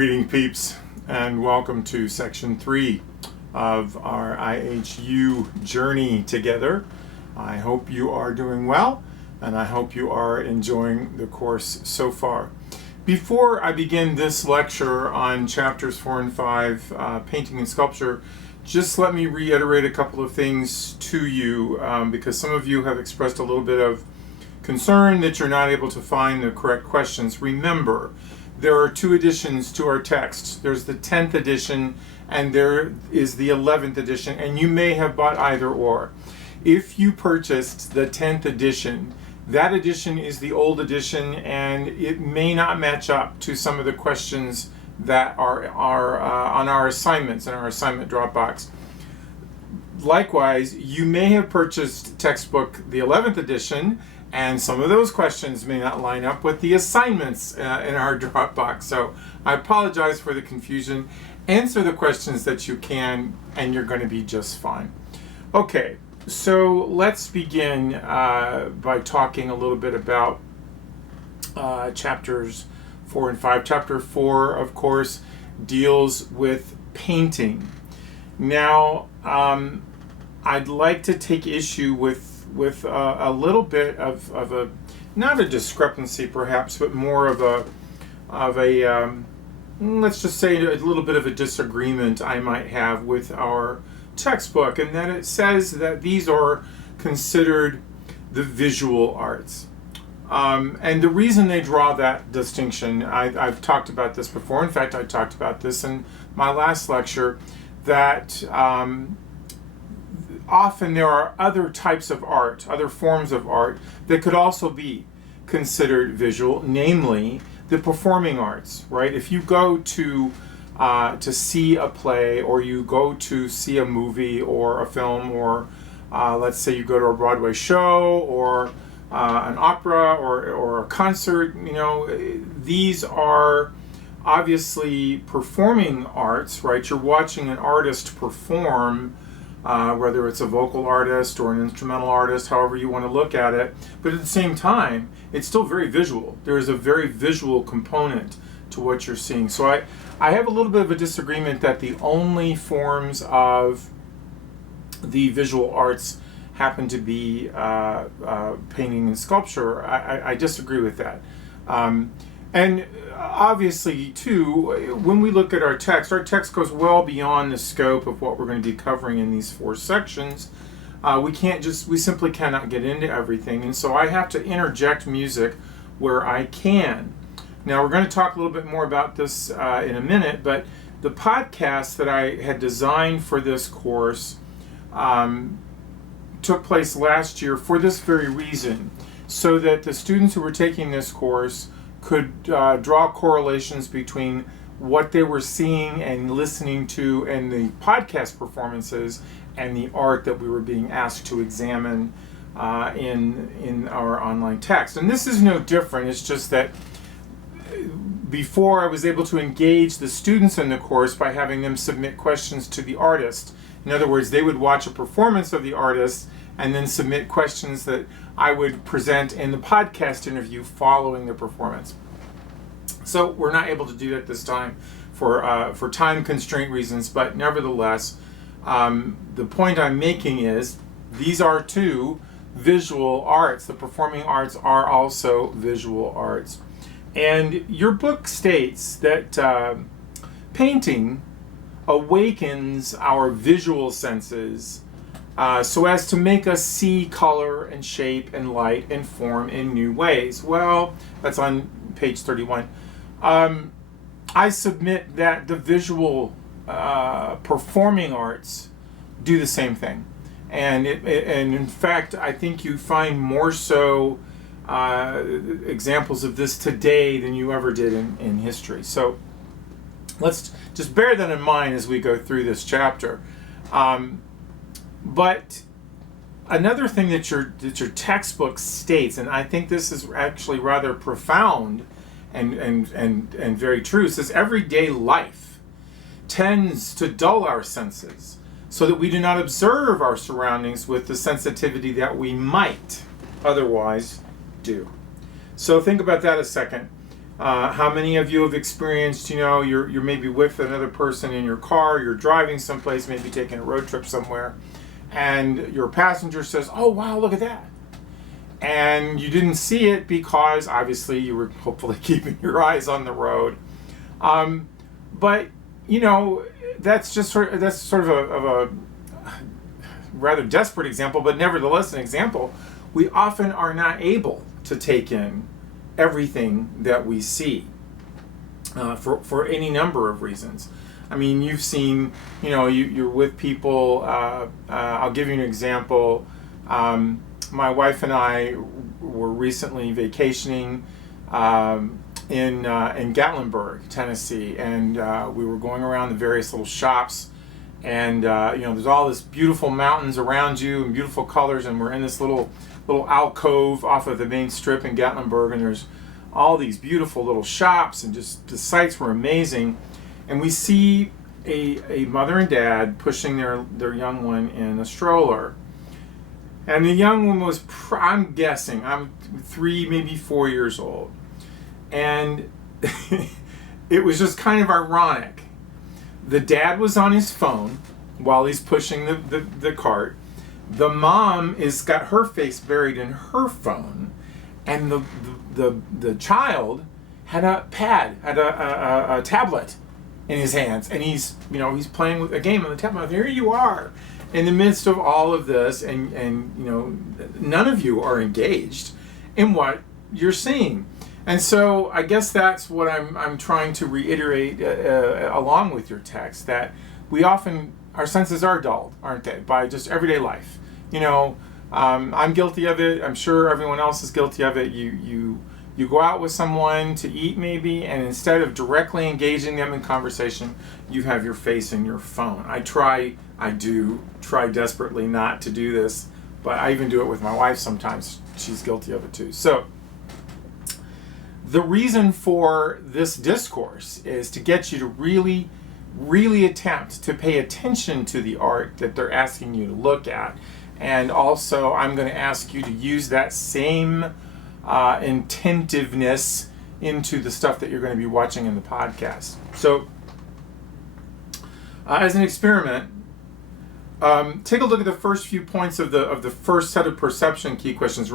Greeting peeps, and welcome to section 3 of our IHU journey together. I hope you are doing well, and I hope you are enjoying the course so far. Before I begin this lecture on chapters 4 and 5, painting and sculpture, just let me reiterate a couple of things to you, because some of you have expressed a little bit of concern that you're not able to find the correct questions. Remember, there are two editions to our text. There's the 10th edition and there is the 11th edition, and you may have bought either or. If you purchased the 10th edition, that edition is the old edition and it may not match up to some of the questions that are on our assignments in our assignment Dropbox. Likewise, you may have purchased textbook the 11th edition, and some of those questions may not line up with the assignments in our Dropbox. So I apologize for the confusion. Answer the questions that you can, and you're going to be just fine. Okay, so let's begin by talking a little bit about chapters 4 and 5. Chapter 4, of course, deals with painting. Now, I'd like to take issue with a little bit of a, not a discrepancy perhaps, but more of a let's just say a little bit of a disagreement I might have with our textbook, and that it says that these are considered the visual arts. And the reason they draw that distinction, I've talked about this before. In fact, I talked about this in my last lecture, that often there are other types of art, other forms of art that could also be considered visual, namely the performing arts, right? If you go to see a play, or you go to see a movie or a film, or let's say you go to a Broadway show or an opera or a concert, you know, these are obviously performing arts, right? You're watching an artist perform, whether it's a vocal artist or an instrumental artist, however you want to look at it. But at the same time, it's still very visual. There is a very visual component to what you're seeing. So I have a little bit of a disagreement that the only forms of the visual arts happen to be painting and sculpture. I disagree with that. And obviously, too, when we look at our text goes well beyond the scope of what we're going to be covering in these 4 sections. We simply cannot get into everything, and so I have to interject music where I can. Now, we're going to talk a little bit more about this in a minute, but the podcast that I had designed for this course took place last year for this very reason, so that the students who were taking this course could draw correlations between what they were seeing and listening to in the podcast performances and the art that we were being asked to examine in our online text. And this is no different. It's just that before I was able to engage the students in the course by having them submit questions to the artist. In other words, they would watch a performance of the artist and then submit questions that I would present in the podcast interview following the performance. So we're not able to do that this time for time constraint reasons, but nevertheless, the point I'm making is these are 2 visual arts. The performing arts are also visual arts. And your book states that painting awakens our visual senses so as to make us see color and shape and light and form in new ways. Well, that's on page 31. I submit that the visual performing arts do the same thing. And in fact, I think you find more so examples of this today than you ever did in history. So let's just bear that in mind as we go through this chapter. But another thing that your textbook states, and I think this is actually rather profound and very true, says everyday life tends to dull our senses so that we do not observe our surroundings with the sensitivity that we might otherwise do. So think about that a second. How many of you have experienced, you're maybe with another person in your car, you're driving someplace, maybe taking a road trip somewhere, and your passenger says, "Oh, wow, look at that." And you didn't see it because obviously you were hopefully keeping your eyes on the road. But, that's sort of a rather desperate example, but nevertheless an example. We often are not able to take in everything that we see for any number of reasons. I mean, you've seen, you're with people. I'll give you an example. My wife and I were recently vacationing in Gatlinburg, Tennessee, and we were going around the various little shops. And there's all this beautiful mountains around you and beautiful colors, and we're in this little alcove off of the main strip in Gatlinburg, and there's all these beautiful little shops, and just the sights were amazing. And we see a mother and dad pushing their young one in a stroller, and the young one was I'm guessing 3, maybe 4 years old, and it was just kind of ironic. The dad was on his phone while he's pushing the cart. The mom got her face buried in her phone, and the child had a tablet in his hands, and he's playing with a game on the tablet. Here you are, in the midst of all of this, and none of you are engaged in what you're seeing. And so I guess that's what I'm trying to reiterate along with your text, that we often, our senses are dulled, aren't they, by just everyday life. I'm guilty of it. I'm sure everyone else is guilty of it. You go out with someone to eat maybe, and instead of directly engaging them in conversation, you have your face in your phone. I do try desperately not to do this, but I even do it with my wife sometimes. She's guilty of it too. So the reason for this discourse is to get you to really, really attempt to pay attention to the art that they're asking you to look at. And also, I'm going to ask you to use that same intentiveness into the stuff that you're going to be watching in the podcast. So, as an experiment, take a look at the first few points of the first set of perception key questions.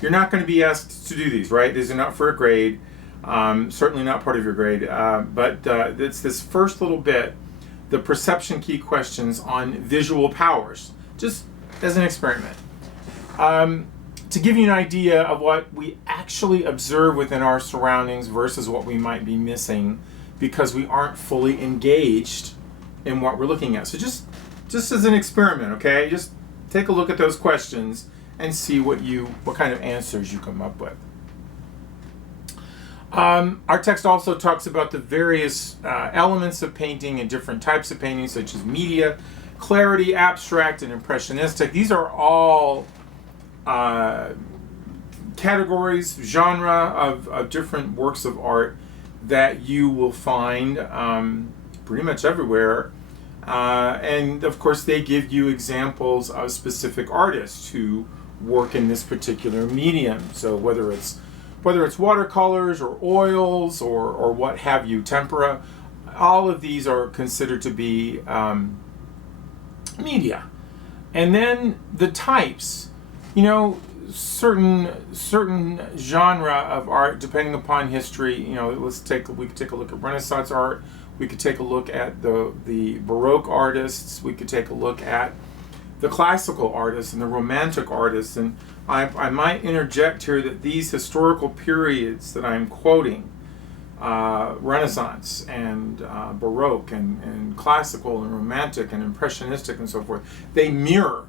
You're not going to be asked to do these, right? These are not for a grade. Certainly not part of your grade. But it's this first little bit, the perception key questions on visual powers, just as an experiment. To give you an idea of what we actually observe within our surroundings versus what we might be missing because we aren't fully engaged in what we're looking at. So just as an experiment, okay? Just take a look at those questions and see what kind of answers you come up with. Our text also talks about the various elements of painting and different types of painting, such as media, clarity, abstract, and impressionistic. These are all categories, genre of different works of art that you will find pretty much everywhere. And of course, they give you examples of specific artists who work in this particular medium. So whether it's watercolors or oils or what have you, tempera, all of these are considered to be media. And then the types, certain genre of art, depending upon history, we could take a look at Renaissance art. We could take a look at the Baroque artists. We could take a look at the classical artists and the Romantic artists. And I might interject here that these historical periods that I'm quoting, Renaissance and Baroque and classical and Romantic and Impressionistic and so forth, they mirror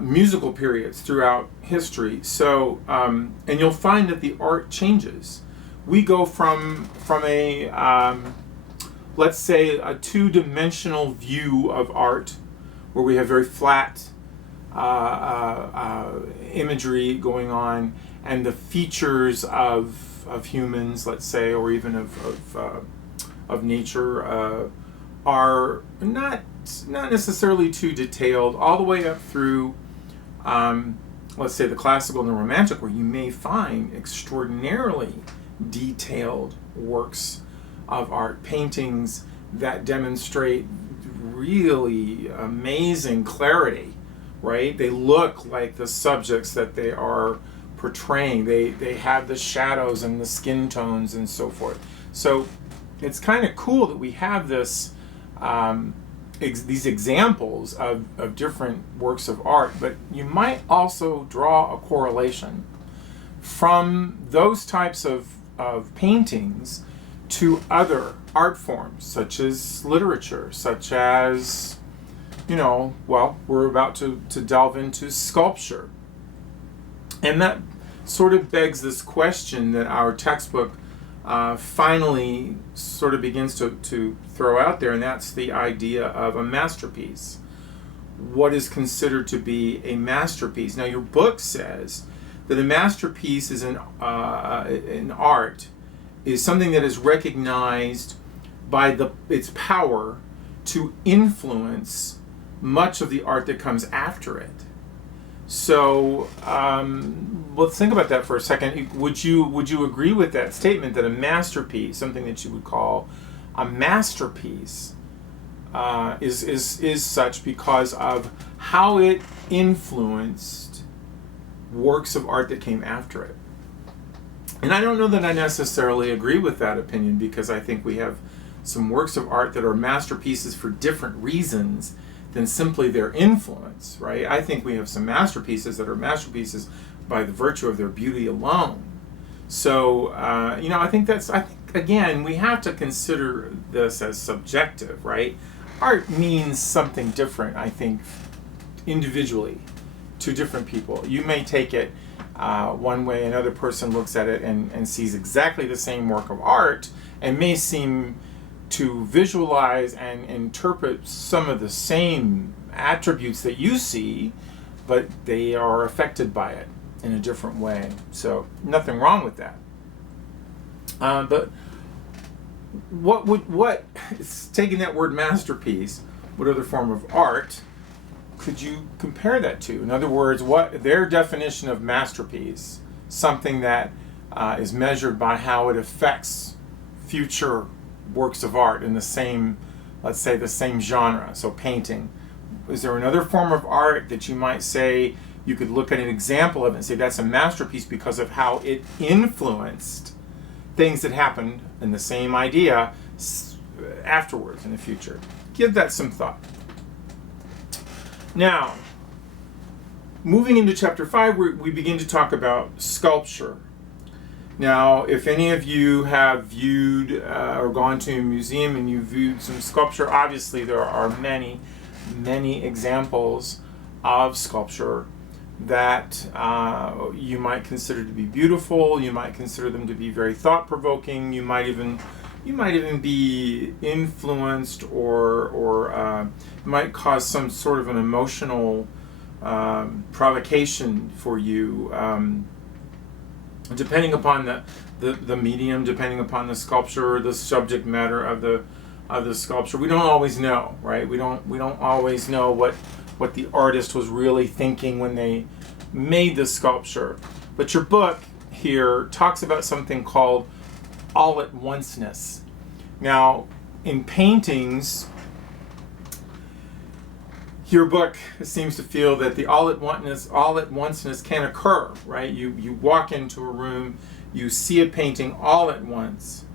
musical periods throughout history. So, and you'll find that the art changes. We go from a let's say a two-dimensional view of art where we have very flat imagery going on, and the features of humans, let's say, or even of nature are not necessarily too detailed, all the way up through let's say the classical and the Romantic, where you may find extraordinarily detailed works of art, paintings that demonstrate really amazing clarity, right? They look like the subjects that they are portraying. They have the shadows and the skin tones and so forth. So it's kind of cool that we have this these examples of different works of art, but you might also draw a correlation from those types of paintings to other art forms, such as literature, such as, we're about to delve into sculpture. And that sort of begs this question that our textbook finally sort of begins to throw out there, and that's the idea of a masterpiece. What is considered to be a masterpiece? Now, your book says that a masterpiece is an art is something that is recognized by its power to influence much of the art that comes after it. So let's think about that for a second. Would you agree with that statement that a masterpiece, something that you would call a masterpiece, is such because of how it influenced works of art that came after it? And I don't know that I necessarily agree with that opinion, because I think we have some works of art that are masterpieces for different reasons than simply their influence, right? I think we have some masterpieces that are masterpieces by the virtue of their beauty alone. So, I think again, we have to consider this as subjective, right? Art means something different, I think, individually to different people. You may take it one way, another person looks at it and sees exactly the same work of art and may seem to visualize and interpret some of the same attributes that you see, but they are affected by it in a different way. So nothing wrong with that. But taking that word masterpiece, what other form of art could you compare that to? In other words, what their definition of masterpiece, something that is measured by how it affects future works of art in the same, let's say, the same genre, so painting. Is there another form of art that you might say you could look at an example of it and say that's a masterpiece because of how it influenced things that happened in the same idea afterwards in the future? Give that some thought. Now, moving into chapter 5, we begin to talk about sculpture. Now, if any of you have viewed or gone to a museum and you viewed some sculpture, obviously there are many, many examples of sculpture that you might consider to be beautiful. You might consider them to be very thought-provoking. You might even be influenced or might cause some sort of an emotional provocation for you. Depending upon the medium, depending upon the sculpture, the subject matter of the sculpture, we don't always know, right? We don't always know what the artist was really thinking when they made the sculpture. But your book here talks about something called all-at-onceness. Now, in paintings, your book seems to feel that the all-at-onceness can occur, right? You walk into a room, you see a painting all at once,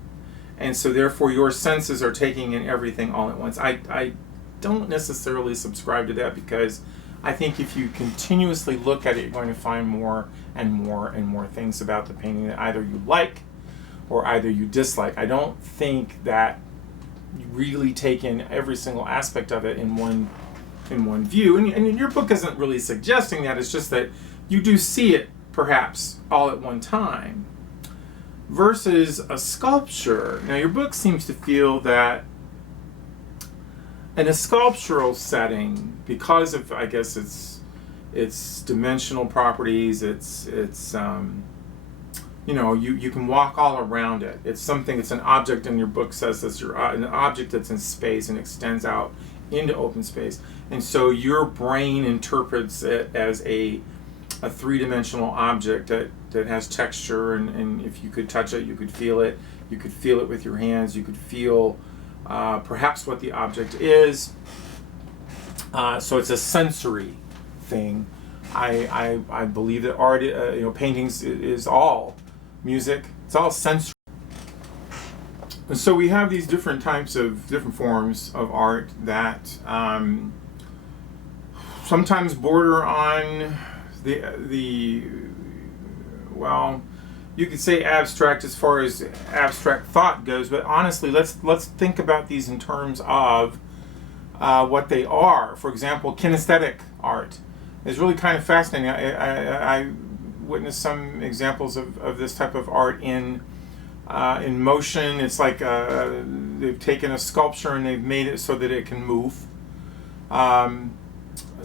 and so therefore your senses are taking in everything all at once. I don't necessarily subscribe to that, because I think if you continuously look at it, you're going to find more and more and more things about the painting that either you like or either you dislike. I don't think that you really take in every single aspect of it in one view, and your book isn't really suggesting that. It's just that you do see it perhaps all at one time versus a sculpture. Now, your book seems to feel that in a sculptural setting, because of, I guess, its dimensional properties, you can walk all around it. It's an object, and your book says it's an object that's in space and extends out into open space. And so your brain interprets it as a a three-dimensional object that has texture, and if you could touch it, you could feel it. You could feel it with your hands. You could feel perhaps what the object is. So it's a sensory thing. I believe that art, paintings is all music. It's all sensory. And so we have these different forms of art that sometimes border on well, you could say abstract as far as abstract thought goes, but honestly, let's think about these in terms of what they are. For example, kinesthetic art is really kind of fascinating. I witnessed some examples of this type of art in motion. It's like they've taken a sculpture and they've made it so that it can move.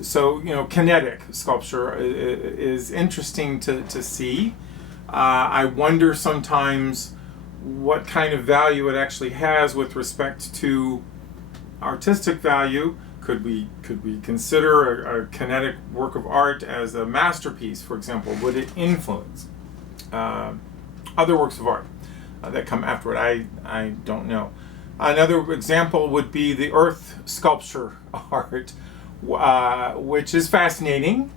So kinetic sculpture is interesting to see. I wonder sometimes what kind of value it actually has with respect to artistic value. Could we consider a kinetic work of art as a masterpiece, for example? Would it influence other works of art that come after it? I don't know. Another example would be the earth sculpture art, which is fascinating,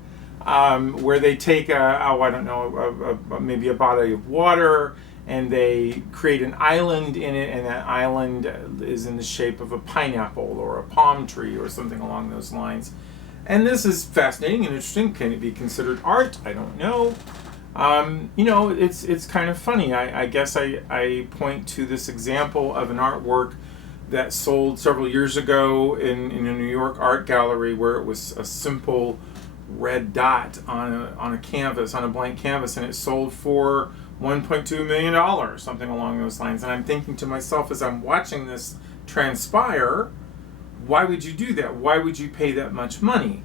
where they take maybe a body of water, and they create an island in it, and that island is in the shape of a pineapple or a palm tree or something along those lines. And this is fascinating and interesting. Can it be considered art? I don't know. It's kind of funny. I guess I point to this example of an artwork that sold several years ago in a New York art gallery, where it was a simple red dot on a canvas, on a blank canvas, and it sold for $1.2 million, something along those lines. And I'm thinking to myself as I'm watching this transpire, why would you do that? Why would you pay that much money?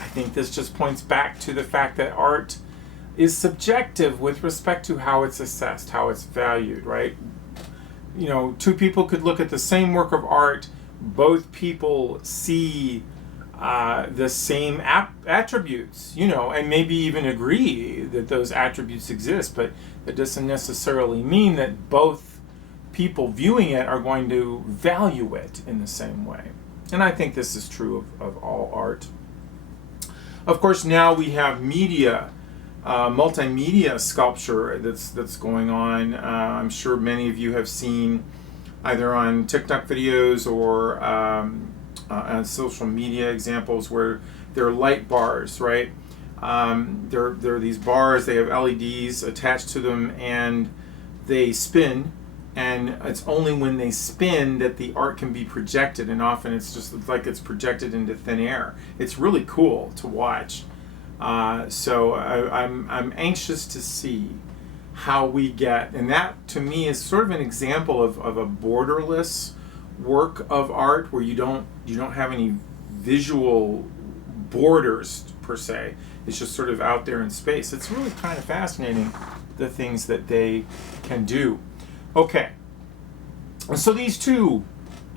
I think this just points back to the fact that art is subjective with respect to how it's assessed, how it's valued, right? Two people could look at the same work of art. Both people see the same attributes, and maybe even agree that those attributes exist, but it doesn't necessarily mean that both people viewing it are going to value it in the same way. And I think this is true of all art. Of course, now we have media, multimedia sculpture that's going on. I'm sure many of you have seen either on TikTok videos or on social media examples where there are light bars, right? There are these bars, they have LEDs attached to them, and they spin, and it's only when they spin that the art can be projected, and often it's just like it's projected into thin air. It's really cool to watch. So I'm anxious to see how we get, and that to me is sort of an example of a borderless work of art, where you don't have any visual borders per se. It's just sort of out there in space. It's really kind of fascinating, the things that they can do. Okay, so these two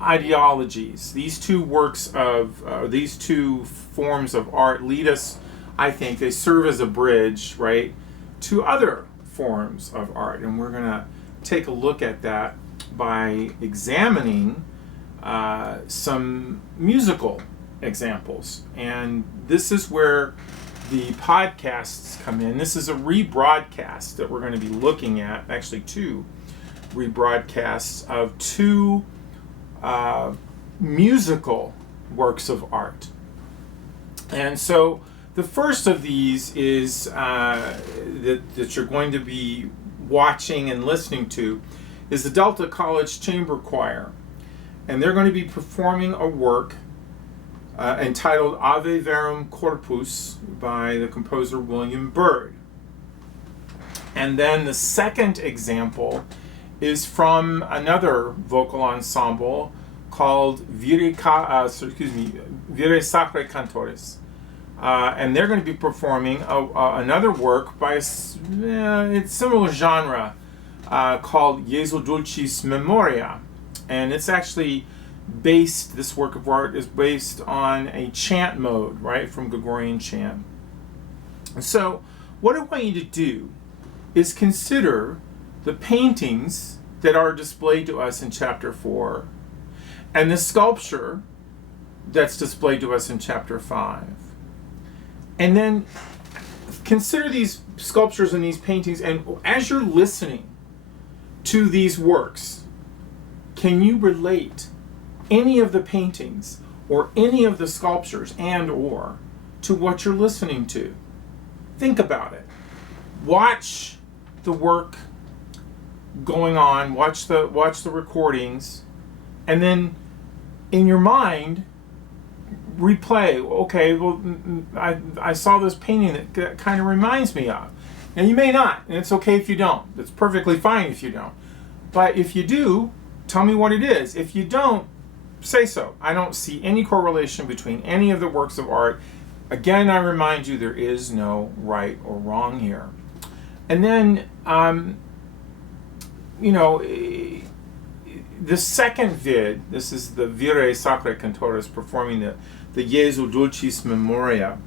ideologies, these two works of these two forms of art lead us, I think they serve as a bridge, right, to other forms of art. And we're going to take a look at that by examining some musical examples. And this is where the podcasts come in. This is a rebroadcast that we're going to be looking at, actually two rebroadcasts of two musical works of art. And so the first of these is that you're going to be watching and listening to is the Delta College Chamber Choir. And they're going to be performing a work entitled Ave Verum Corpus by the composer William Byrd. And then the second example is from another vocal ensemble called Vire Sacre Cantores. And they're going to be performing another work by it's similar genre called Jesu Dulcis Memoria. And it's actually this work of art is based on a chant mode, right, from Gregorian chant. So what I want you to do is consider the paintings that are displayed to us in chapter 4 and the sculpture that's displayed to us in chapter 5. And then consider these sculptures and these paintings, and as you're listening to these works, can you relate any of the paintings or any of the sculptures and or to what you're listening to? Think about it. Watch the work going on, watch the recordings, and then in your mind replay, okay, well, I saw this painting that kind of reminds me of. And you may not, and it's okay if you don't. It's perfectly fine if you don't. But if you do, tell me what it is. If you don't, say so. I don't see any correlation between any of the works of art. Again, I remind you, there is no right or wrong here. And then, the second vid, this is the Virae Sacrae Cantores performing the Jesu Dulcis Memoria.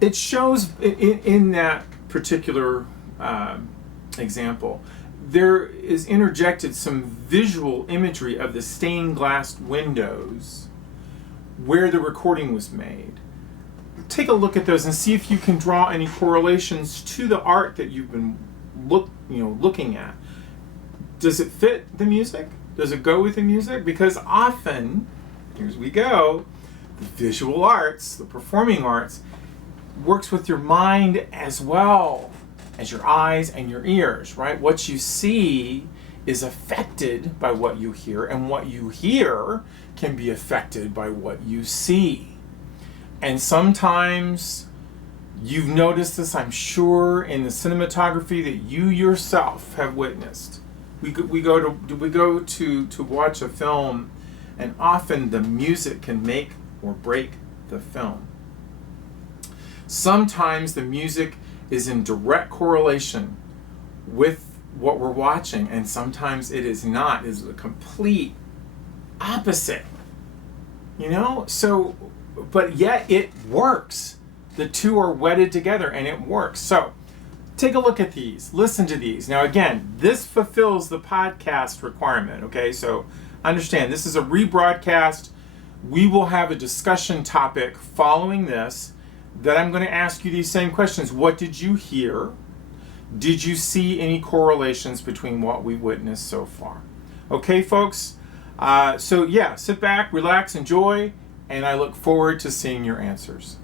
It shows in that particular example, there is interjected some visual imagery of the stained glass windows where the recording was made. Take a look at those and see if you can draw any correlations to the art that you've been looking at. Does it fit the music? Does it go with the music? Because often, here we go, the visual arts, the performing arts, works with your mind as well as your eyes and your ears, right? What you see is affected by what you hear, and what you hear can be affected by what you see. And sometimes you've noticed this, I'm sure, in the cinematography that you yourself have witnessed. We go to watch a film, and often the music can make or break the film. Sometimes the music is in direct correlation with what we're watching, and sometimes it is not. It's a complete opposite. So, but yet it works. The two are wedded together and it works. So take a look at these, listen to these. Now again, this fulfills the podcast requirement, okay? So understand, this is a rebroadcast. We will have a discussion topic following this that I'm going to ask you these same questions. What did you hear? Did you see any correlations between what we witnessed so far? Okay, folks? So yeah, sit back, relax, enjoy, and I look forward to seeing your answers.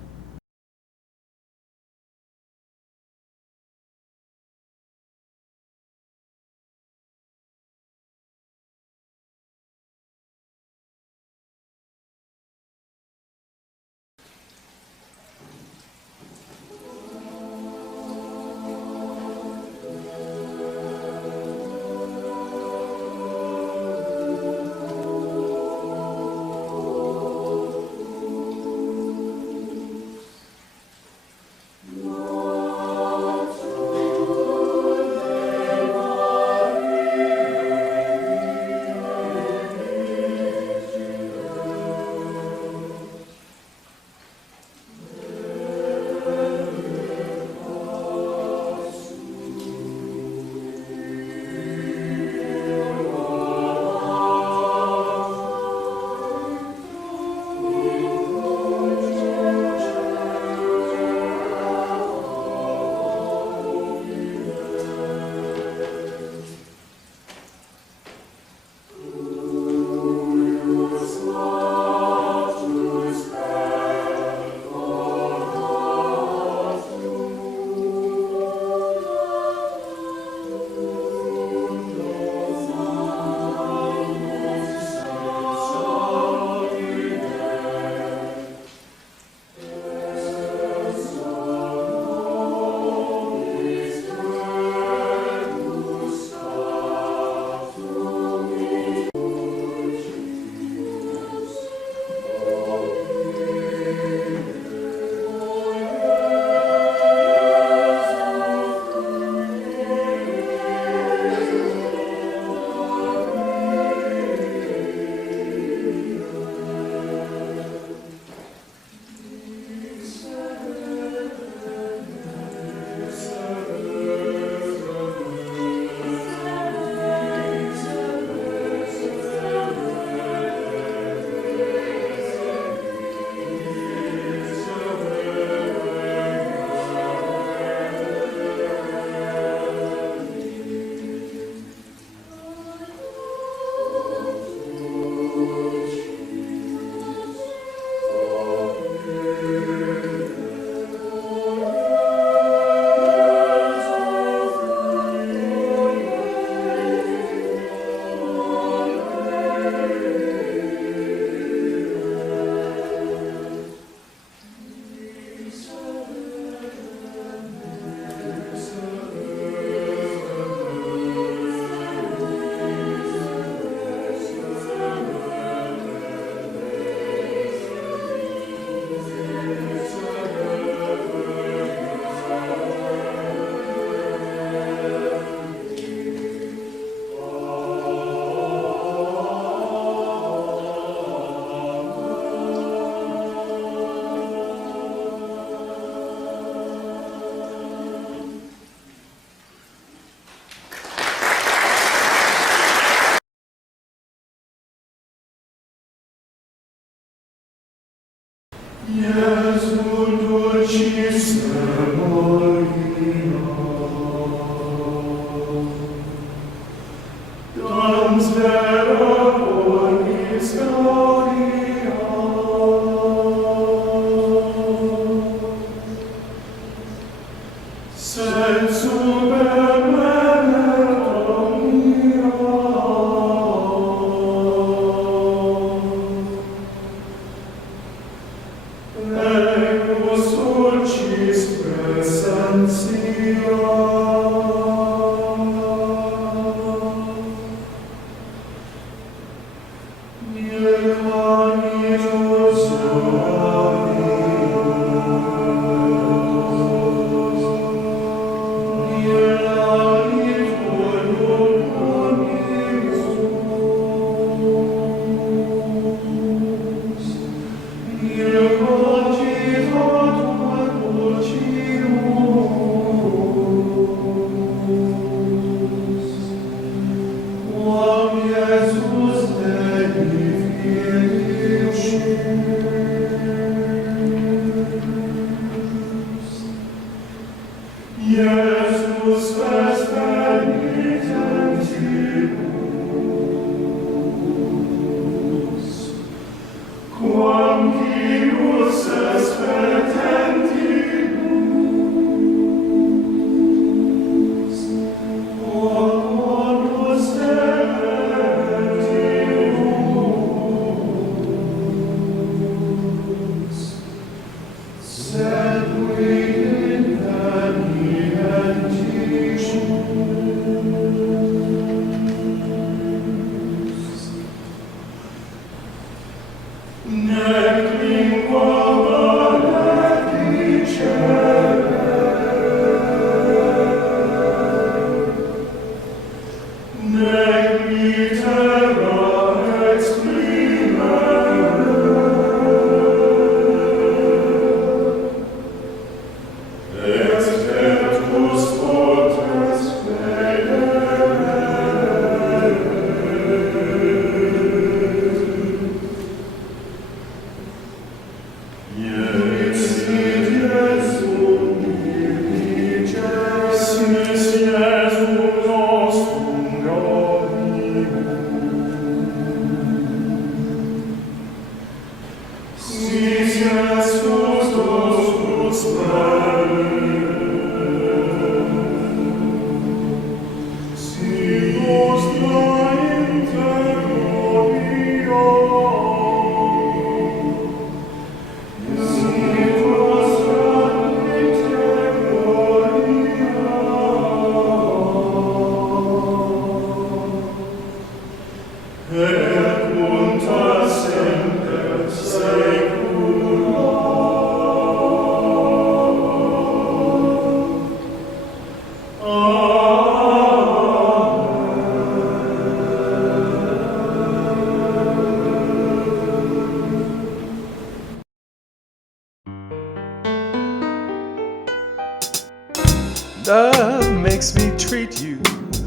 Love makes me treat you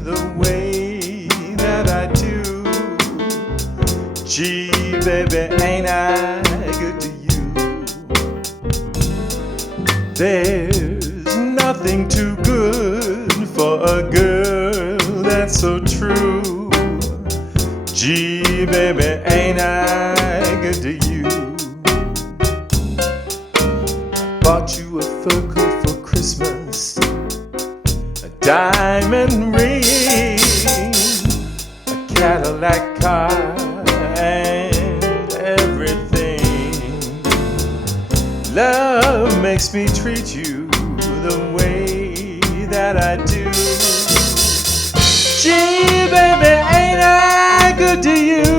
the way that I do. Gee, baby, ain't I good to you? There's nothing too good for a girl that's so true. Gee, baby, ain't I good to you? I bought you a fur coat for Christmas, a diamond ring, a Cadillac car, and everything. Love makes me treat you the way that I do. Gee, baby, ain't I good to you?